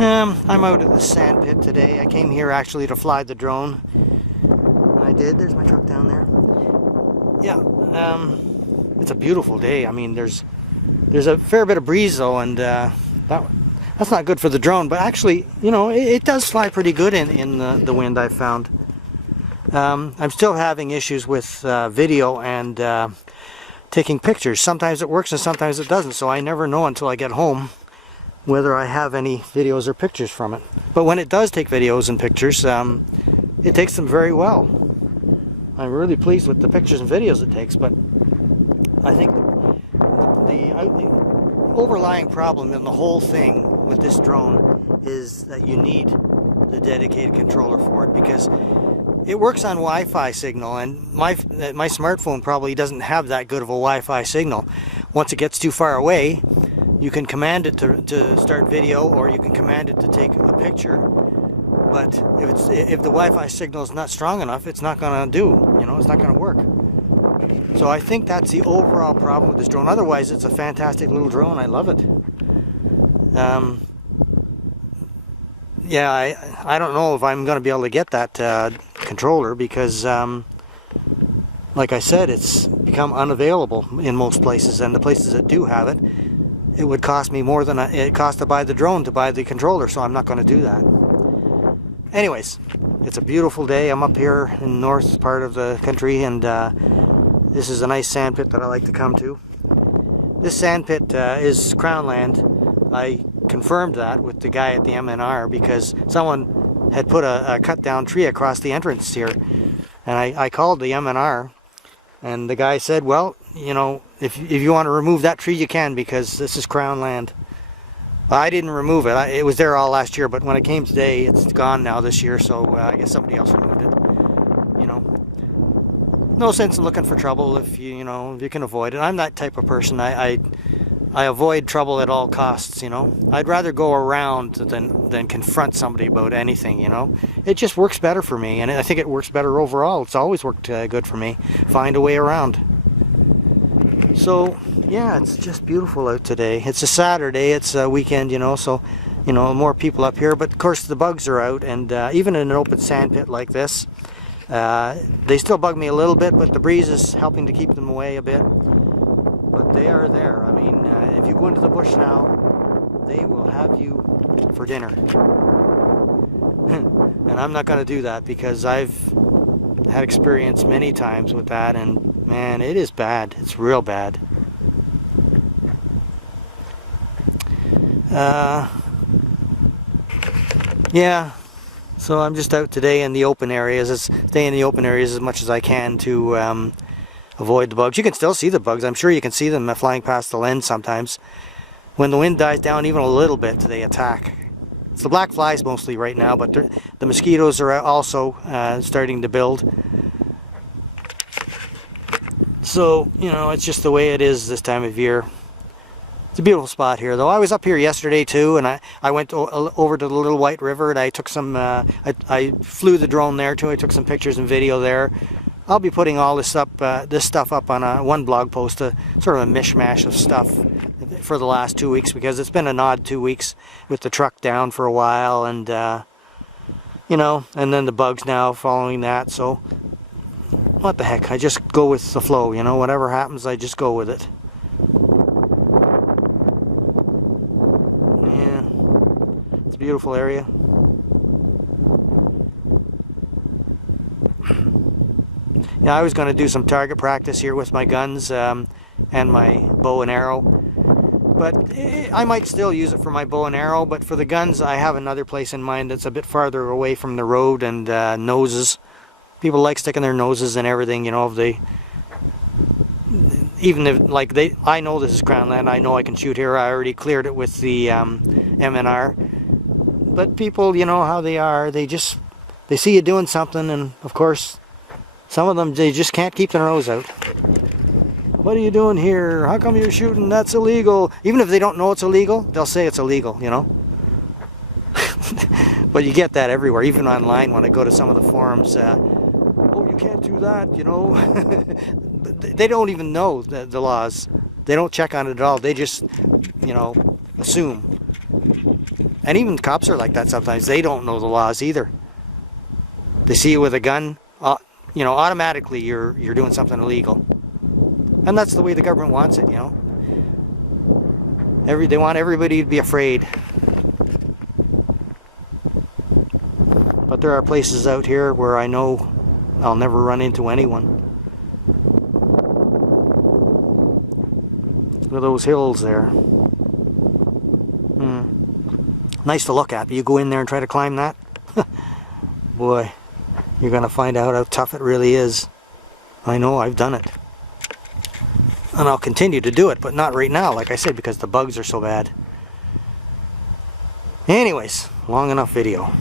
I'm out at the sandpit today. I came here actually to fly the drone. I did. There's my truck down there. Yeah, it's a beautiful day. I mean, there's a fair bit of breeze though, and that's not good for the drone. But actually, you know, it does fly pretty good in the wind, I've found. I'm still having issues with video and taking pictures. Sometimes it works and sometimes it doesn't, so I never know until I get home whether I have any videos or pictures from it. But when it does take videos and pictures, it takes them very well. I'm really pleased with the pictures and videos it takes, but I think the overlying problem in the whole thing with this drone is that you need the dedicated controller for it, because it works on Wi-Fi signal, and my smartphone probably doesn't have that good of a Wi-Fi signal. Once it gets too far away, you can command it to start video, or you can command it to take a picture. But if the Wi-Fi signal is not strong enough, it's not going to do. You know, it's not going to work. So I think that's the overall problem with this drone. Otherwise, it's a fantastic little drone. I love it. Yeah, I don't know if I'm going to be able to get that controller because, like I said, it's become unavailable in most places, and the places that do have it, it would cost me more than it cost to buy the drone to buy the controller, so I'm not going to do that. Anyways, it's a beautiful day. I'm up here in the north part of the country, and this is a nice sandpit that I like to come to. This sandpit is Crown land. I confirmed that with the guy at the MNR because someone had put a cut down tree across the entrance here, and I called the MNR, and the guy said, well, you know, if you want to remove that tree you can, because this is Crown land. I didn't remove it. It was there all last year, but when it came today, it's gone now this year, so I guess somebody else removed it. You know, no sense in looking for trouble if you can avoid it. I'm that type of person. I avoid trouble at all costs, you know. I'd rather go around than confront somebody about anything, you know. It just works better for me, and I think it works better overall. It's always worked good for me. Find a way around. So, yeah, it's just beautiful out today. It's a Saturday, it's a weekend, you know, so, you know, more people up here. But, of course, the bugs are out, and even in an open sandpit like this, they still bug me a little bit, but the breeze is helping to keep them away a bit. But they are there. I mean, if you go into the bush now, they will have you for dinner. And I'm not going to do that because I've had experience many times with that, and man, it is bad. It's real bad. Yeah, so I'm just out today in the open areas, staying in the open areas as much as I can to avoid the bugs. You can still see the bugs. I'm sure you can see them flying past the lens sometimes. When the wind dies down even a little bit, they attack. It's the black flies mostly right now, but the mosquitoes are also starting to build. So, you know, it's just the way it is this time of year. It's a beautiful spot here, though. I was up here yesterday too, and I went over to the Little White River, and I took some, I flew the drone there too. I took some pictures and video there. I'll be putting all this stuff up on one blog post, sort of a mishmash of stuff for the last 2 weeks, because it's been an odd 2 weeks with the truck down for a while, and you know, and then the bugs now following that. So what the heck, I just go with the flow, you know. Whatever happens, I just go with it. Yeah, it's a beautiful area. Yeah, I was going to do some target practice here with my guns and my bow and arrow, but I might still use it for my bow and arrow. But for the guns, I have another place in mind that's a bit farther away from the road and noses. People like sticking their noses and everything, you know. I know this is Crown land. I know I can shoot here. I already cleared it with the MNR. But people, you know how they are. They see you doing something, and of course, some of them, they just can't keep their nose out. What are you doing here? How come you're shooting? That's illegal. Even if they don't know it's illegal, they'll say it's illegal, you know. But you get that everywhere, even online when I go to some of the forums. Oh, you can't do that, you know. They don't even know the laws. They don't check on it at all. They just, you know, assume. And even cops are like that sometimes. They don't know the laws either. They see you with a gun, you know, automatically you're doing something illegal. And that's the way the government wants it, you know. They want everybody to be afraid. But there are places out here where I know I'll never run into anyone. Look at those hills there. Nice to look at, but you go in there and try to climb that, boy, you're gonna find out how tough it really is. I know, I've done it. And I'll continue to do it, but not right now, like I said, because the bugs are so bad. Anyways, long enough video.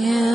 Yeah.